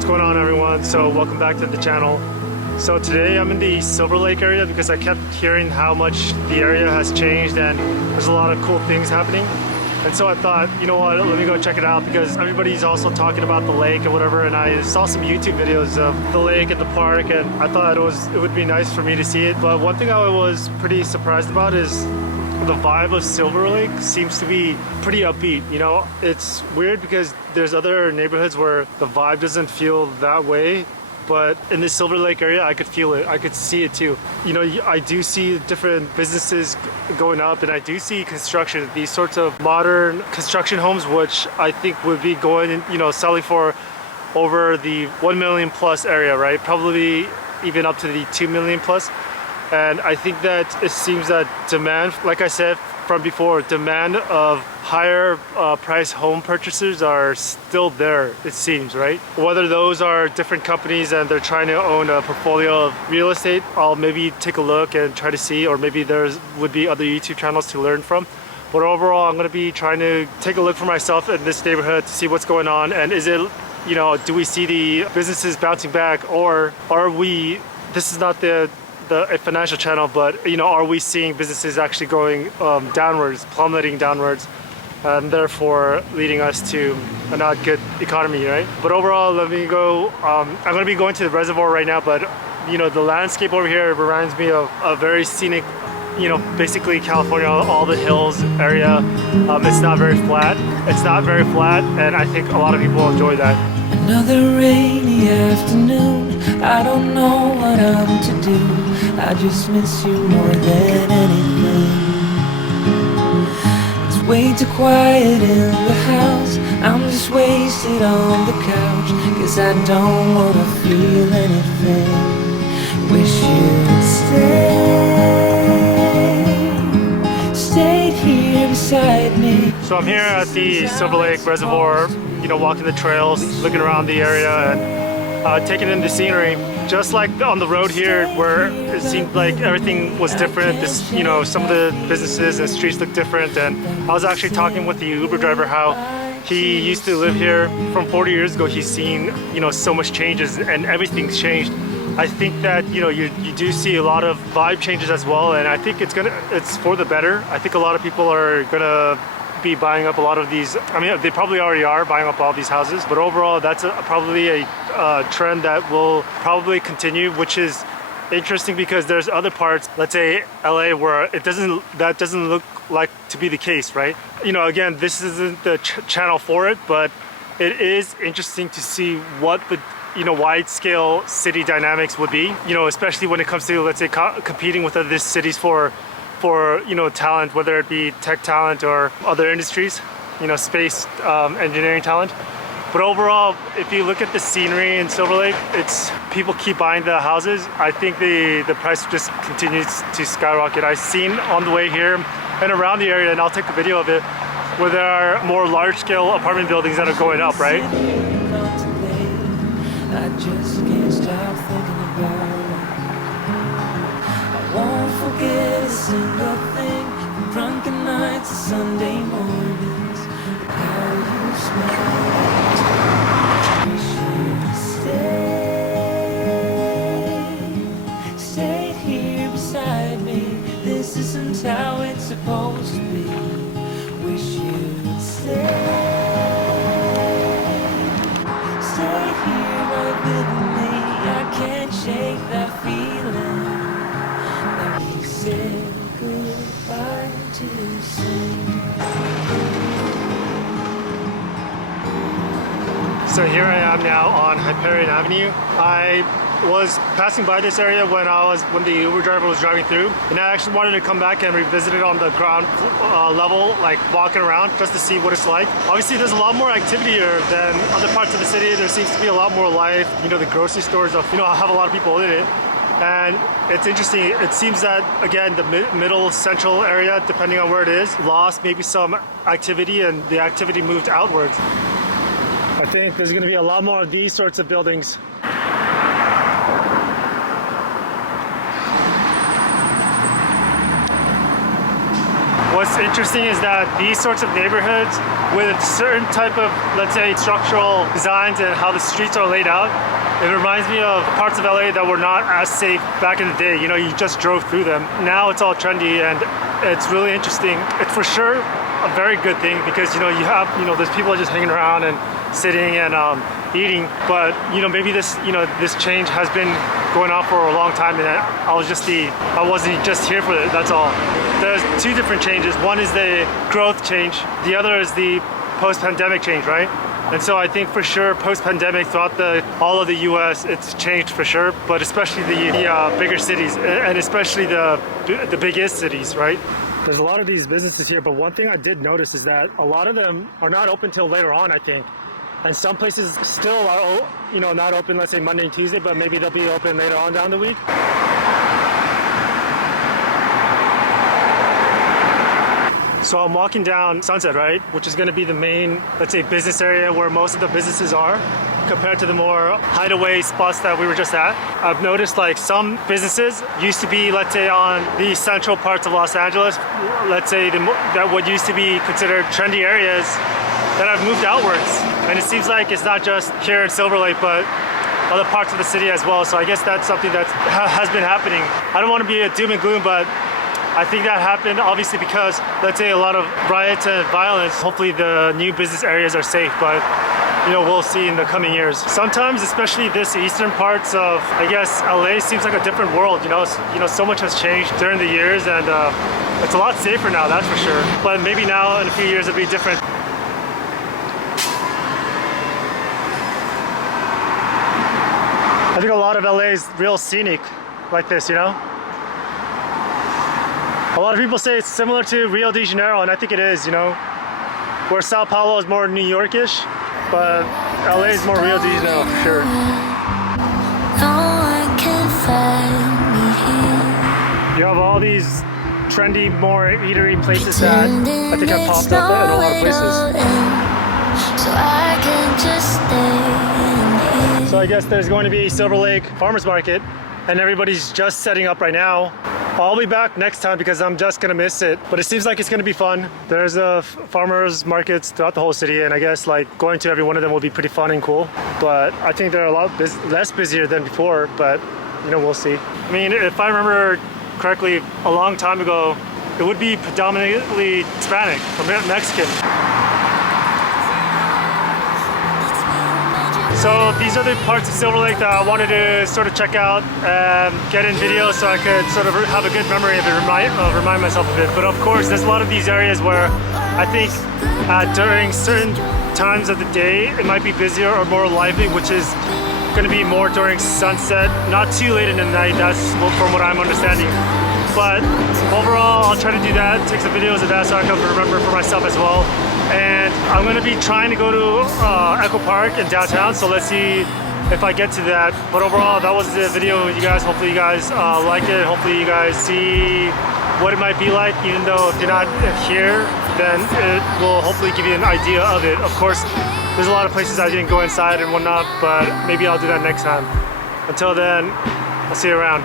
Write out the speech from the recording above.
What's going on, everyone? So welcome back to the channel. So today I'm in the Silver Lake area because I kept hearing how much the area has changed and there's a lot of cool things happening. And so I thought, you know what, let me go check it out because everybody's also talking about the lake and whatever, and I saw some YouTube videos of the lake and the park, and I thought it would be nice for me to see it. But one thing I was pretty surprised about is the vibe of Silver Lake seems to be pretty upbeat. You know, it's weird because there's other neighborhoods where the vibe doesn't feel that way, but in the Silver Lake area I could feel it, I could see it too. You know, I do see different businesses going up, and I do see construction, these sorts of modern construction homes, which I think would be going, you know, selling for over the 1 million plus area, right? Probably even up to the 2 million plus. And I think that it seems that demand, like I said from before, demand of higher price home purchasers are still there, it seems, right? Whether those are different companies and they're trying to own a portfolio of real estate, I'll maybe take a look and try to see, or maybe there would be other YouTube channels to learn from. But overall, I'm gonna be trying to take a look for myself in this neighborhood to see what's going on, and is it, you know, do we see the businesses bouncing back, or are we, this is not the financial channel, but you know, are we seeing businesses actually going downwards, plummeting downwards, and therefore leading us to a not good economy, right? But overall, let me go. I'm going to be going to the reservoir right now, but you know, the landscape over here reminds me of a very scenic, you know, basically California, all the hills area. It's not very flat. It's not very flat, and I think a lot of people enjoy that. Another rainy afternoon, I don't know what I'm to do. I just miss you more than anything. It's way too quiet in the house, I'm just wasted on the couch, 'cause I don't wanna feel anything. Wish you'd stayed here beside me. So I'm here at the Silver Lake Reservoir, you know, walking the trails, looking around the area, and taking in the scenery. Just like on the road here, where it seemed like everything was different. This, you know, some of the businesses and streets look different. And I was actually talking with the Uber driver how he used to live here from 40 years ago. He's seen, you know, so much changes, and everything's changed. I think that, you know, you do see a lot of vibe changes as well, and I think it's for the better. I think a lot of people are gonna be buying up a lot of these. I mean, they probably already are buying up all these houses, but overall that's probably a trend that will probably continue, which is interesting because there's other parts, let's say LA, where that doesn't look like to be the case, right? You know, again, this isn't the channel for it, but it is interesting to see what the, you know, wide scale city dynamics would be, you know, especially when it comes to, let's say, competing with other cities for you know, talent, whether it be tech talent or other industries, you know, space engineering talent. But overall, if you look at the scenery in Silver Lake, it's people keep buying the houses. I think the price just continues to skyrocket. I've seen on the way here and around the area, and I'll take a video of it, where there are more large-scale apartment buildings that are going up, right? I just can't stop thinking about it. I won't forget a single thing, from drunken nights to Sunday mornings, how you smile. Wish you'd stayed here beside me. This isn't how it's supposed to be. Wish you'd stay here right with me. I can't shake that feeling that we said goodbye to sing. So here I am now on Hyperion Avenue. I was passing by this area when the Uber driver was driving through, and I actually wanted to come back and revisit it on the ground level, like walking around just to see what it's like. Obviously there's a lot more activity here than other parts of the city. There seems to be a lot more life. You know, the grocery stores, you know, have a lot of people in it, and it's interesting. It seems that, again, the middle central area, depending on where it is, lost maybe some activity, and the activity moved outwards. I think there's going to be a lot more of these sorts of buildings. What's interesting is that these sorts of neighborhoods with certain type of, let's say, structural designs and how the streets are laid out, it reminds me of parts of LA that were not as safe back in the day. You know, you just drove through them. Now it's all trendy and it's really interesting. It's for sure a very good thing because, you know, you have, you know, there's people just hanging around and sitting and eating, but, you know, maybe this, you know, this change has been going on for a long time and I wasn't just here for it, that's all. There's two different changes. One is the growth change. The other is the post-pandemic change, right? And so I think for sure post-pandemic throughout all of the US, it's changed for sure, but especially the bigger cities and especially the biggest cities, right? There's a lot of these businesses here, but one thing I did notice is that a lot of them are not open till later on, I think. And some places still are, you know, not open, let's say Monday and Tuesday, but maybe they'll be open later on down the week. So I'm walking down Sunset, right? Which is gonna be the main, let's say, business area where most of the businesses are, compared to the more hideaway spots that we were just at. I've noticed like some businesses used to be, let's say, on the central parts of Los Angeles, let's say that what used to be considered trendy areas that have moved outwards. And it seems like it's not just here in Silver Lake, but other parts of the city as well. So I guess that's something that has been happening. I don't want to be a doom and gloom, but I think that happened obviously because, let's say, a lot of riots and violence. Hopefully the new business areas are safe, but you know, we'll see in the coming years. Sometimes, especially this eastern parts of, I guess, LA seems like a different world. You know, so much has changed during the years, and it's a lot safer now, that's for sure. But maybe now in a few years it'll be different. I think a lot of LA is real scenic like this, you know? A lot of people say it's similar to Rio de Janeiro, and I think it is, you know? Where Sao Paulo is more New Yorkish, but LA is more Rio de Janeiro for sure. You have all these trendy, more eatery places that I think have popped up in a lot of places. So I guess there's going to be Silver Lake Farmers Market and everybody's just setting up right now. I'll be back next time because I'm just gonna miss it, but it seems like it's gonna be fun. There's farmers markets throughout the whole city, and I guess like going to every one of them will be pretty fun and cool. But I think they're a lot less busier than before, but you know, we'll see. I mean, if I remember correctly, a long time ago, it would be predominantly Hispanic or Mexican. So these are the parts of Silver Lake that I wanted to sort of check out and get in video so I could sort of have a good memory of it, remind myself of it. But of course, there's a lot of these areas where I think during certain times of the day, it might be busier or more lively, which is going to be more during sunset, not too late in the night, that's from what I'm understanding. But overall, I'll try to do that, take some videos of that so I can remember for myself as well. And I'm gonna be trying to go to Echo Park in downtown, so let's see if I get to that. But overall, that was the video with you guys. Hopefully you guys like it. Hopefully you guys see what it might be like, even though if you're not here, then it will hopefully give you an idea of it. Of course, there's a lot of places I didn't go inside and whatnot, but maybe I'll do that next time. Until then, I'll see you around.